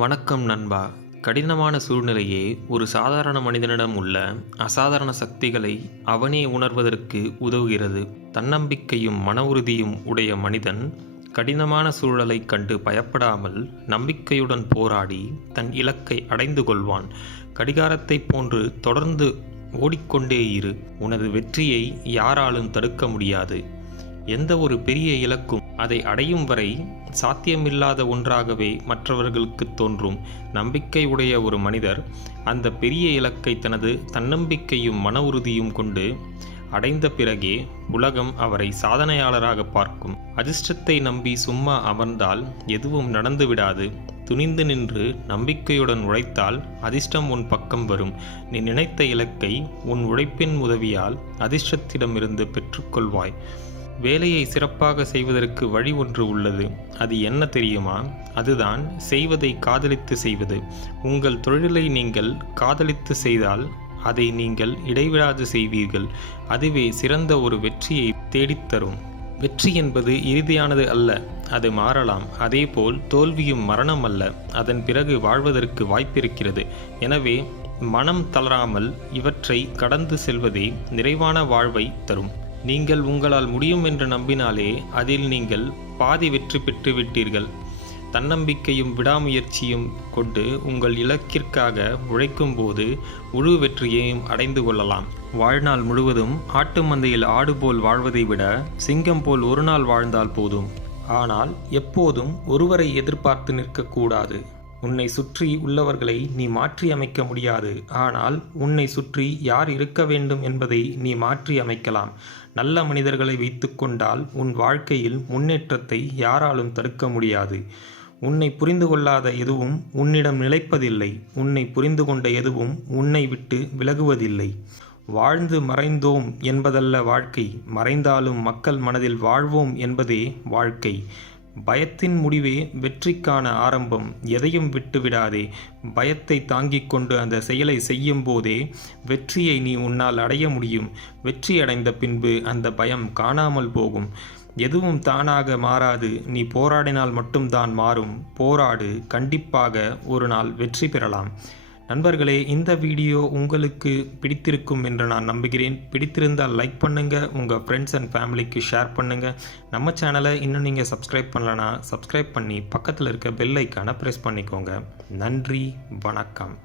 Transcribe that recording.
வணக்கம் நண்பா. கடினமான சூழ்நிலையே ஒரு சாதாரண மனிதனிடம் உள்ள அசாதாரண சக்திகளை அவனே உணர்வதற்கு உதவுகிறது. தன்னம்பிக்கையும் மன உறுதியும் உடைய மனிதன் கடினமான சூழலைக் கண்டு பயப்படாமல் நம்பிக்கையுடன் போராடி தன் இலக்கை அடைந்து கொள்வான். கடிகாரத்தைப் போன்று தொடர்ந்து ஓடிக்கொண்டே இரு. உனது வெற்றியை யாராலும் தடுக்க முடியாது. எந்த ஒரு பெரிய இலக்கும் அதை அடையும் வரை சாத்தியமில்லாத ஒன்றாகவே மற்றவர்களுக்கு தோன்றும். நம்பிக்கை உடைய ஒரு மனிதர் அந்த பெரிய இலக்கை தனது தன்னம்பிக்கையும் மன உறுதியும் கொண்டு அடைந்த பிறகே உலகம் அவரை சாதனையாளராக பார்க்கும். அதிர்ஷ்டத்தை நம்பி சும்மா அமர்ந்தால் எதுவும் நடந்துவிடாது. துணிந்து நின்று நம்பிக்கையுடன் உழைத்தால் அதிர்ஷ்டம் உன் பக்கம் வரும். நீ நினைத்த இலக்கை உன் உழைப்பின் உதவியால் அதிர்ஷ்டத்திடமிருந்து பெற்றுக்கொள்வாய். வேலையை சிறப்பாக செய்வதற்கு வழி ஒன்று உள்ளது. அது என்ன தெரியுமா? அதுதான் செய்வதை காதலித்து செய்வது. உங்கள் தொழிலை நீங்கள் காதலித்து செய்தால் அதை நீங்கள் இடைவிடாது செய்வீர்கள். அதுவே சிறந்த ஒரு வெற்றியை தேடித்தரும். வெற்றி என்பது இறுதியானது அல்ல, அது மாறலாம். அதேபோல் தோல்வியும் மரணம் அல்ல, அதன் பிறகு வாழ்வதற்கு வாய்ப்பிருக்கிறது. எனவே மனம் தளராமல் இவற்றை கடந்து செல்வதே நிறைவான வாழ்வை தரும். நீங்கள் உங்களால் முடியும் என்று நம்பினாலே அதில் நீங்கள் பாதி வெற்றி பெற்று விட்டீர்கள். தன்னம்பிக்கையும் விடாமுயற்சியும் கொண்டு உங்கள் இலக்கிற்காக உழைக்கும் போது முழு வெற்றியையும் அடைந்து கொள்ளலாம். வாழ்நாள் முழுவதும் ஆட்டு மந்தையில் ஆடு போல் வாழ்வதை விட சிங்கம் போல் ஒரு நாள் வாழ்ந்தால் போதும். ஆனால் எப்போதும் ஒருவரை எதிர்பார்த்து நிற்கக்கூடாது. உன்னை சுற்றி உள்ளவர்களை நீ மாற்றி அமைக்க முடியாது, ஆனால் உன்னை சுற்றி யார் இருக்க வேண்டும் என்பதை நீ மாற்றி அமைக்கலாம். நல்ல மனிதர்களை வைத்து கொண்டால் உன் வாழ்க்கையில் முன்னேற்றத்தை யாராலும் தடுக்க முடியாது. உன்னை புரிந்து கொள்ளாத எதுவும் உன்னிடம் நிலைப்பதில்லை. உன்னை புரிந்து கொண்ட எதுவும் உன்னை விட்டு விலகுவதில்லை. வாழ்ந்து மறைந்தோம் என்பதல்ல வாழ்க்கை, மறைந்தாலும் மக்கள் மனதில் வாழ்வோம் என்பதே வாழ்க்கை. பயத்தின் முடிவே வெற்றிக்கான ஆரம்பம். எதையும் விட்டுவிடாதே. பயத்தை தாங்கிக் கொண்டு அந்த செயலை செய்யும் போதே வெற்றியை நீ உன்னால் அடைய முடியும். வெற்றி அடைந்த பின்பு அந்த பயம் காணாமல் போகும். எதுவும் தானாக மாறாது. நீ போராடினால் மட்டும்தான் மாறும். போராடு, கண்டிப்பாக ஒரு நாள் வெற்றி பெறலாம். நண்பர்களே, இந்த வீடியோ உங்களுக்கு பிடித்திருக்கும் என்று நான் நம்புகிறேன். பிடித்திருந்தால் லைக் பண்ணுங்கள், உங்கள் ஃப்ரெண்ட்ஸ் அண்ட் ஃபேமிலிக்கு ஷேர் பண்ணுங்கள். நம்ம சேனலை இன்னும் நீங்கள் சப்ஸ்கிரைப் பண்ணலனா சப்ஸ்கிரைப் பண்ணி பக்கத்தில் இருக்க பெல் ஐக்கானை ப்ரெஸ் பண்ணிக்கோங்க. நன்றி, வணக்கம்.